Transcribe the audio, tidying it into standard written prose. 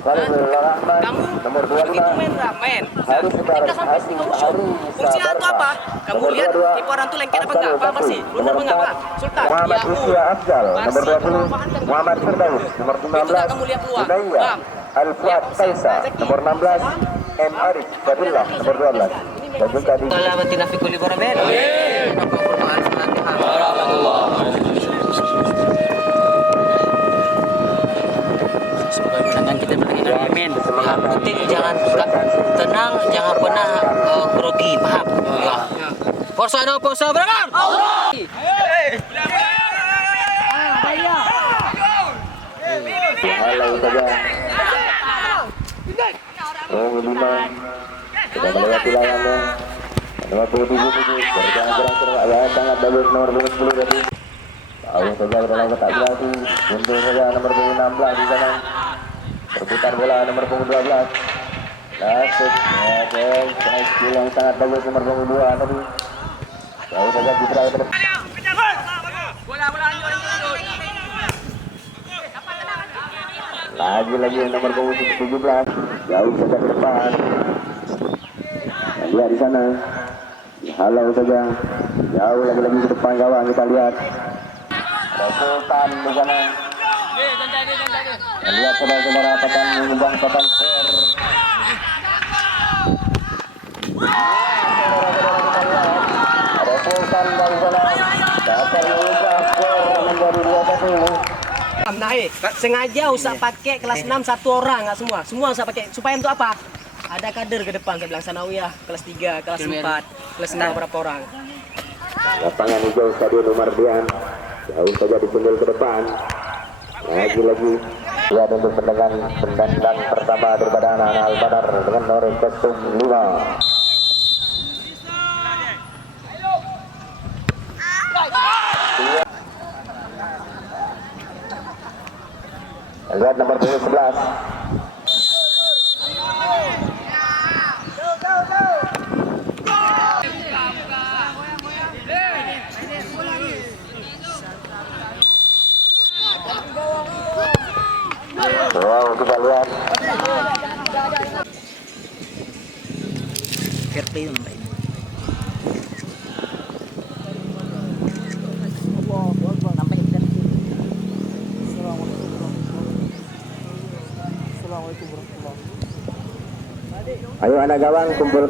Kamu begitu main ramen. Ketika sampai sini kamu shoot. Fungsi atau apa? Kamu lihat kiper orang tuh lengket apa enggak? Apa sih? Benar enggak, Pak? Sultan. Muhammad Isya Afzal nomor 20, Muhammad Firdaus nomor 19, Junaiya Al-Fuad Kaisa nomor 16, M Arif Fadillah nomor 12. Dan juga di Salawatina fi kulli barabel. Semoga menangkan kita menangkan. Amin. Yang penting jangan tenang, jangan pernah grogi, paham? Ya. Forza no forza berangkat. Allah. halau saja. Oh, 5 sudah melewati layannya. Nomor 27 berjalan gerak ya, sangat bagus nomor 10 tadi. Tahu saja dalam kotak berarti. Untung saja nomor 16 di sana. Berputar bola nomor 12. Masuk. Oke, skill yang sangat bagus nomor 22 tadi. Tahu saja Citra ke depan. Lagi nomor 17. Jauh saja ke depan. Lihat di sana. Halau saja. Jauh lagi ke depan gawang kita lihat. Ada Sultan di sana. Lihat saudara-saudara Patan mengubah Patan skor. Ada Sultan dari sana. Dapat mengubah skor menjadi 2-1. Naik sengaja usah pakai kelas 6 satu orang, nggak semua usah pakai supaya untuk apa? Ada kader ke depan, saya bilang sanawiyah kelas 3, kelas 4, kelas 6 berapa orang. Lapangan hijau Stadion Mardian jauh saja disundul ke depan. Lagi lihat untuk tendang pertama daripada anak-anak Al-Badar dengan nomor kostum 5. Lihat nomor 11. Wow, kita lihat. Fair play naman. Ayo anak gawang kumpulkan.